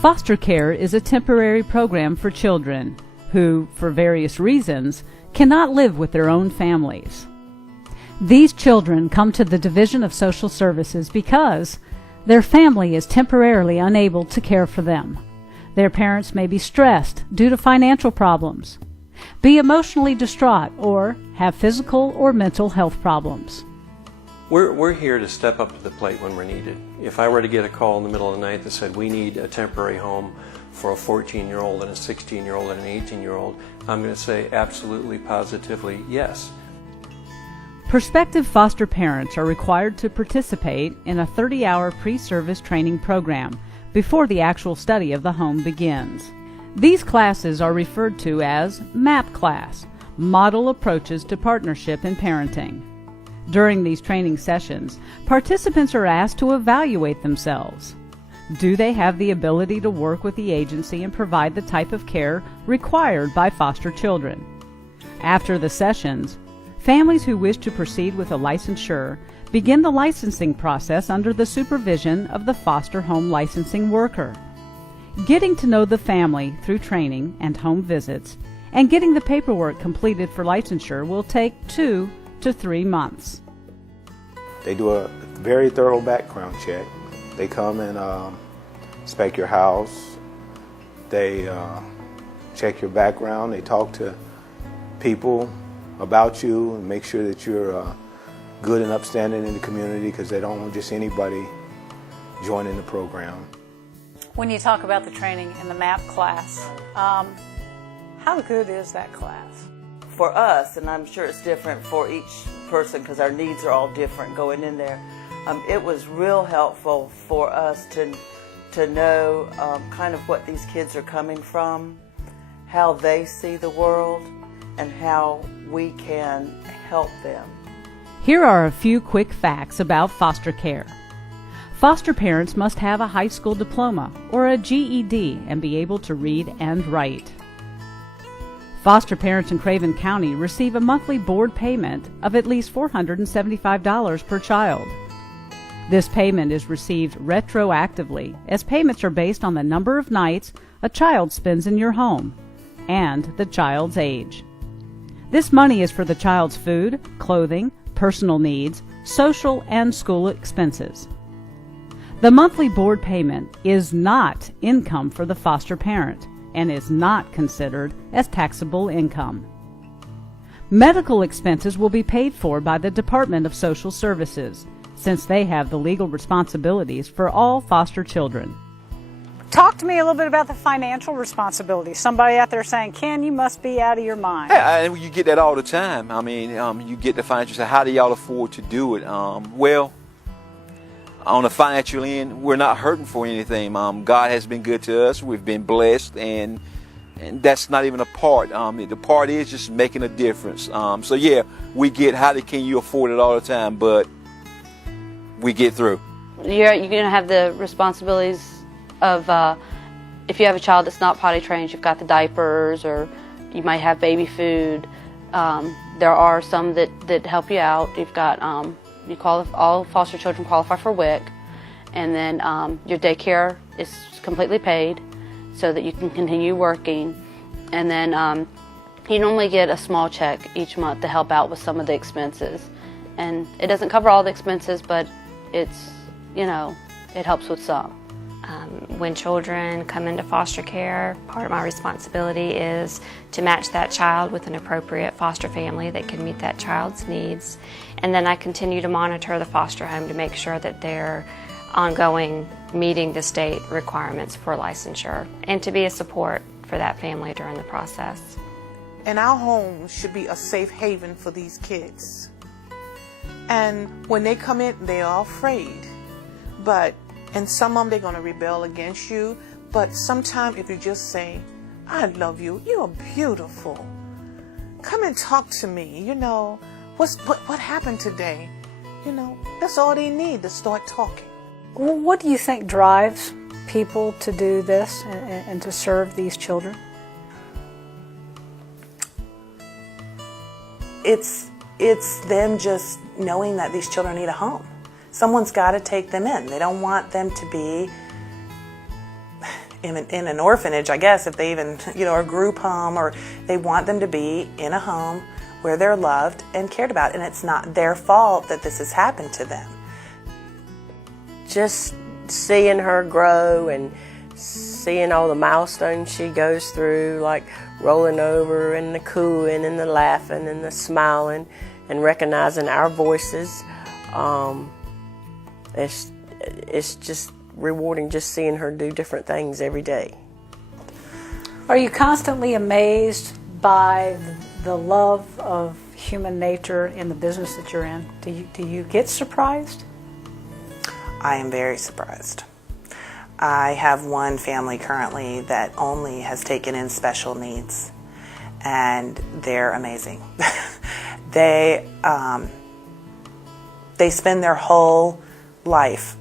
Foster care is a temporary program for children who, for various reasons, cannot live with their own families. These children come to the Division of Social Services because their family is temporarily unable to care for them. Their parents may be stressed due to financial problems, be emotionally distraught, or have physical or mental health problems. We're here to step up to the plate when we're needed. If I were to get a call in the middle of the night that said we need a temporary home for a 14-year-old and a 16-year-old and an 18-year-old, I'm going to say absolutely, positively, yes. Prospective foster parents are required to participate in a 30-hour pre-service training program before the actual study of the home begins. These classes are referred to as MAP class, Model Approaches to Partnership in Parenting. During these training sessions, participants are asked to evaluate themselves. Do they have the ability to work with the agency and provide the type of care required by foster children? After the sessions, families who wish to proceed with a licensure begin the licensing process under the supervision of the foster home licensing worker. Getting to know the family through training and home visits and getting the paperwork completed for licensure will take 2 to 3 months. They do a very thorough background check. They come and inspect your house. They check your background. They talk to people about you and make sure that you're good and upstanding in the community, because they don't want just anybody joining the program. When you talk about the training in the MAP class, how good is that class? For us, and I'm sure it's different for each person because our needs are all different going in there, it was real helpful for us to know kind of what these kids are coming from, how they see the world, and how we can help them. Here are a few quick facts about foster care. Foster parents must have a high school diploma or a GED and be able to read and write. Foster parents in Craven County receive a monthly board payment of at least $475 per child. This payment is received retroactively, as payments are based on the number of nights a child spends in your home and the child's age. This money is for the child's food, clothing, personal needs, social and school expenses. The monthly board payment is not income for the foster parent and is not considered as taxable income. Medical expenses will be paid for by the Department of Social Services, since they have the legal responsibilities for all foster children. Talk to me a little bit about the financial responsibility. Somebody out there saying, Ken, you must be out of your mind. Yeah, you get that all the time. I mean, you get the financial side. How do y'all afford to do it? Well, on the financial end, we're not hurting for anything. God has been good to us. We've been blessed, and that's not even a part. The part is just making a difference. So yeah, we get can you afford it all the time, but we get through. You're going to have the responsibilities of if you have a child that's not potty trained, you've got the diapers, or you might have baby food. There are some that help you out. You've got all foster children qualify for WIC, and then your daycare is completely paid so that you can continue working. And then you normally get a small check each month to help out with some of the expenses. And it doesn't cover all the expenses, but it's, it helps with some. When children come into foster care, part of my responsibility is to match that child with an appropriate foster family that can meet that child's needs. And then I continue to monitor the foster home to make sure that they're ongoing meeting the state requirements for licensure, and to be a support for that family during the process. And our home should be a safe haven for these kids. And when they come in, they are afraid. And some of them, they're going to rebel against you. But sometimes if you just say, I love you, you're beautiful, come and talk to me, what happened today? That's all they need, to start talking. Well, what do you think drives people to do this and to serve these children? It's them just knowing that these children need a home. Someone's got to take them in. They don't want them to be in an orphanage, I guess, if they even, a group home, or they want them to be in a home where they're loved and cared about, and it's not their fault that this has happened to them. Just seeing her grow and seeing all the milestones she goes through, like rolling over and the cooing and the laughing and the smiling and recognizing our voices, it's just rewarding just seeing her do different things every day. Are you constantly amazed by the love of human nature in the business that you're in? Do you get surprised? I am very surprised. I have one family currently that only has taken in special needs, and they're amazing. They spend their whole life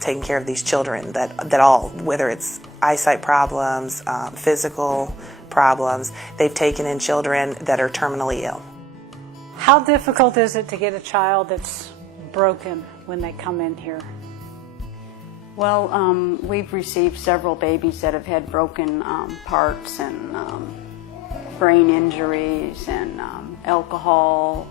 taking care of these children that all, whether it's eyesight problems, physical problems, they've taken in children that are terminally ill. How difficult is it to get a child that's broken when they come in here? Well, we've received several babies that have had broken parts and brain injuries and alcohol,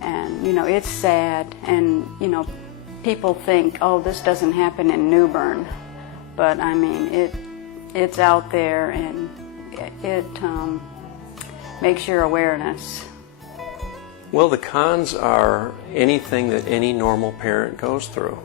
and it's sad, and people think, oh, this doesn't happen in New Bern, but I mean it's out there, and it makes your awareness. Well, the cons are anything that any normal parent goes through.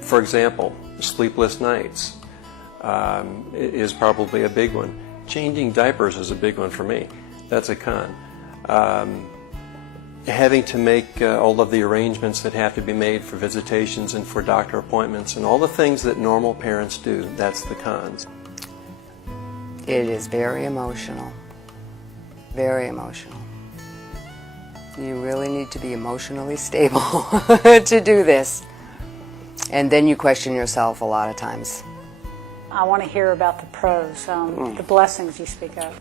For example, sleepless nights is probably a big one. Changing diapers is a big one for me. That's a con. Having to make all of the arrangements that have to be made for visitations and for doctor appointments and all the things that normal parents do, that's the cons. It is very emotional. Very emotional. You really need to be emotionally stable to do this. And then you question yourself a lot of times. I want to hear about the pros, the blessings you speak of.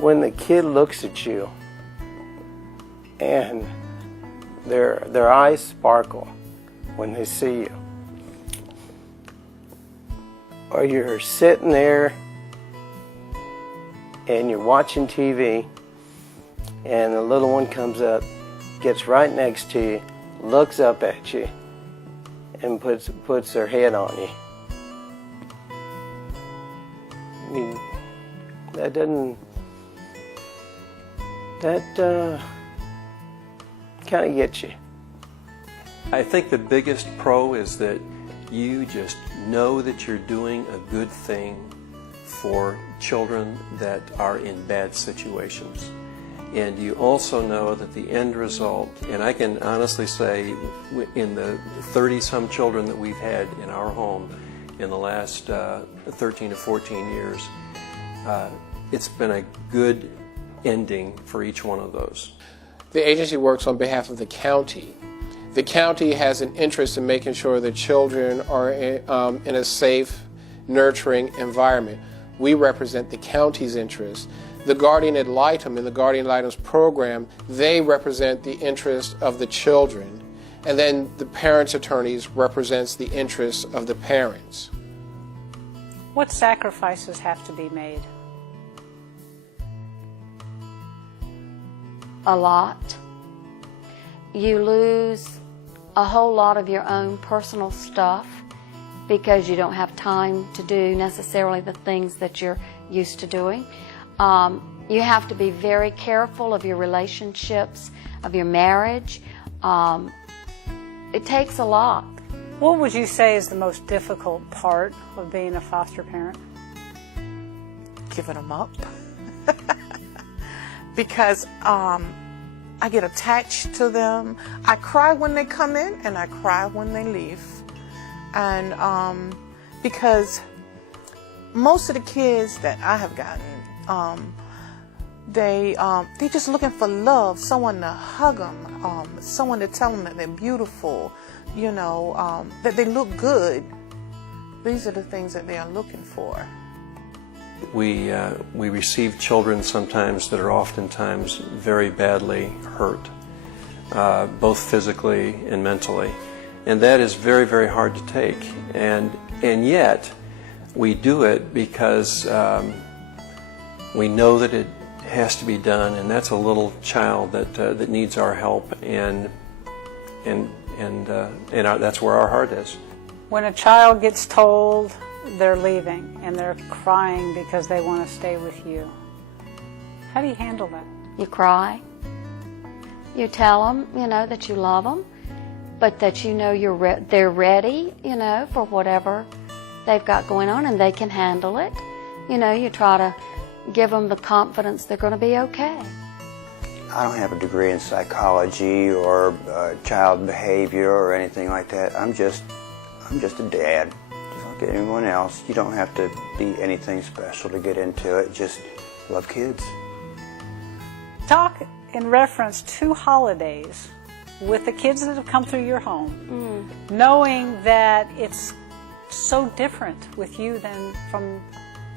When the kid looks at you and their eyes sparkle when they see you, or you're sitting there and you're watching TV and the little one comes up, gets right next to you, looks up at you, and puts their head on you. I mean, that kind of gets you. I think the biggest pro is that you just know that you're doing a good thing for children that are in bad situations. And you also know that the end result, and I can honestly say in the 30-some children that we've had in our home in the last 13 to 14 years, it's been a good ending for each one of those. The agency works on behalf of the county. The county has an interest in making sure that children are in a safe, nurturing environment. We represent the county's interest. The Guardian Ad Litem in the Guardian Ad Litem's program, they represent the interest of the children. And then the parents' attorneys represents the interests of the parents. What sacrifices have to be made? A lot. You lose a whole lot of your own personal stuff because you don't have time to do necessarily the things that you're used to doing. You have to be very careful of your relationships, of your marriage. It takes a lot. What would you say is the most difficult part of being a foster parent? Giving them up. Because I get attached to them. I cry when they come in and I cry when they leave. And because most of the kids that I have gotten, they're just looking for love, someone to hug them, someone to tell them that they're beautiful, that they look good. These are the things that they are looking for. We receive children sometimes that are oftentimes very badly hurt. both physically and mentally. And that is very, very hard to take. And yet, we do it because we know that it has to be done, and that's a little child that needs our help, and that's where our heart is. When a child gets told they're leaving and they're crying because they want to stay with you, how do you handle that? You cry. You tell them, that you love them, but that they're ready, for whatever they've got going on, and they can handle it. You try to give them the confidence they're going to be okay. I don't have a degree in psychology or child behavior or anything like that. I'm just a dad, just like anyone else. You don't have to be anything special to get into it. Just love kids. Talk in reference to holidays with the kids that have come through your home, knowing that it's so different with you than from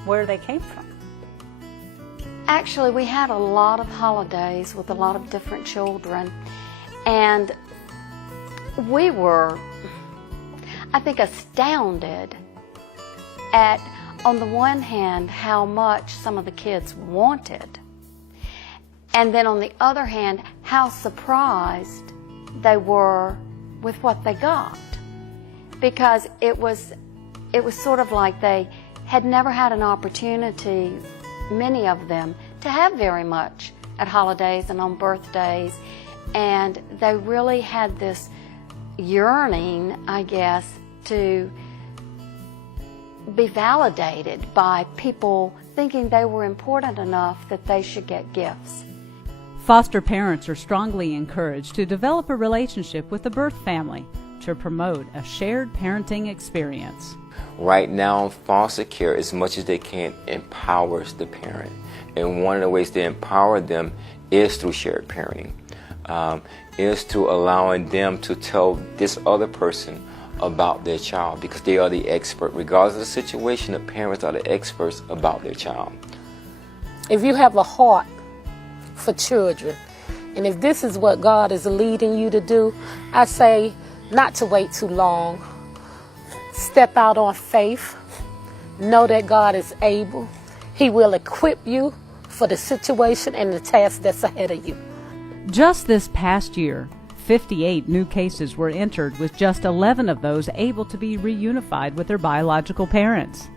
where they came from. Actually, we had a lot of holidays with a lot of different children, and we were, I think, astounded at, on the one hand, how much some of the kids wanted, and then on the other hand, how surprised they were with what they got, because it was sort of like they had never had an opportunity, many of them, to have very much at holidays and on birthdays, and they really had this yearning, I guess, to be validated by people thinking they were important enough that they should get gifts. Foster parents are strongly encouraged to develop a relationship with the birth family to promote a shared parenting experience. Right now, foster care, as much as they can, empowers the parent. And one of the ways they empower them is through shared parenting, is to allowing them to tell this other person about their child, because they are the expert. Regardless of the situation, the parents are the experts about their child. If you have a heart for children, and if this is what God is leading you to do, I say not to wait too long. Step out on faith. Know that God is able. He will equip you for the situation and the task that's ahead of you. Just this past year, 58 new cases were entered, with just 11 of those able to be reunified with their biological parents.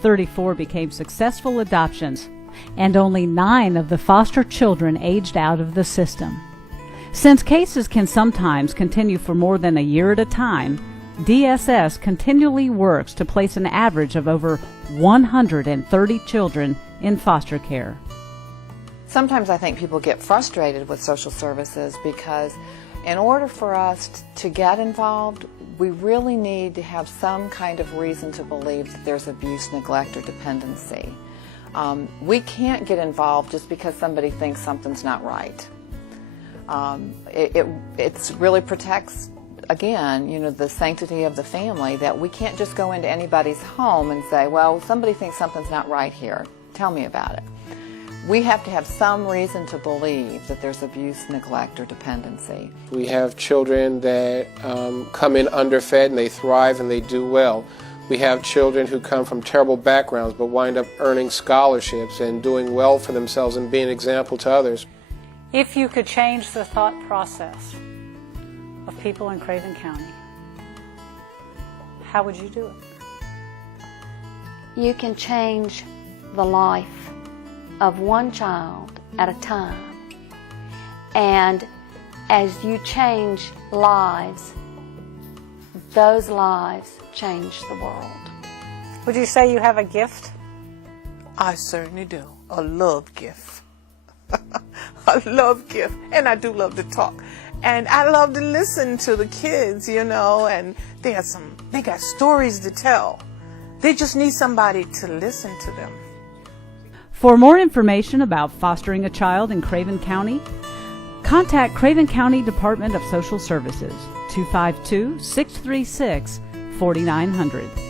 34 became successful adoptions, and only 9 of the foster children aged out of the system. Since cases can sometimes continue for more than a year at a time, DSS continually works to place an average of over 130 children in foster care. Sometimes I think people get frustrated with social services because in order for us to get involved, we really need to have some kind of reason to believe that there's abuse, neglect, or dependency. We can't get involved just because somebody thinks something's not right. It really protects, again, the sanctity of the family, that we can't just go into anybody's home and say, well, somebody thinks something's not right here. Tell me about it. We have to have some reason to believe that there's abuse, neglect, or dependency. We have children that come in underfed and they thrive and they do well. We have children who come from terrible backgrounds but wind up earning scholarships and doing well for themselves and being an example to others. If you could change the thought process of people in Craven County, how would you do it? You can change the life of one child at a time. And as you change lives, those lives change the world. Would you say you have a gift? I certainly do. A love gift. A love gift. And I do love to talk. And I love to listen to the kids, and they got stories to tell. They just need somebody to listen to them. For more information about fostering a child in Craven County, contact Craven County Department of Social Services, 252-636-4900.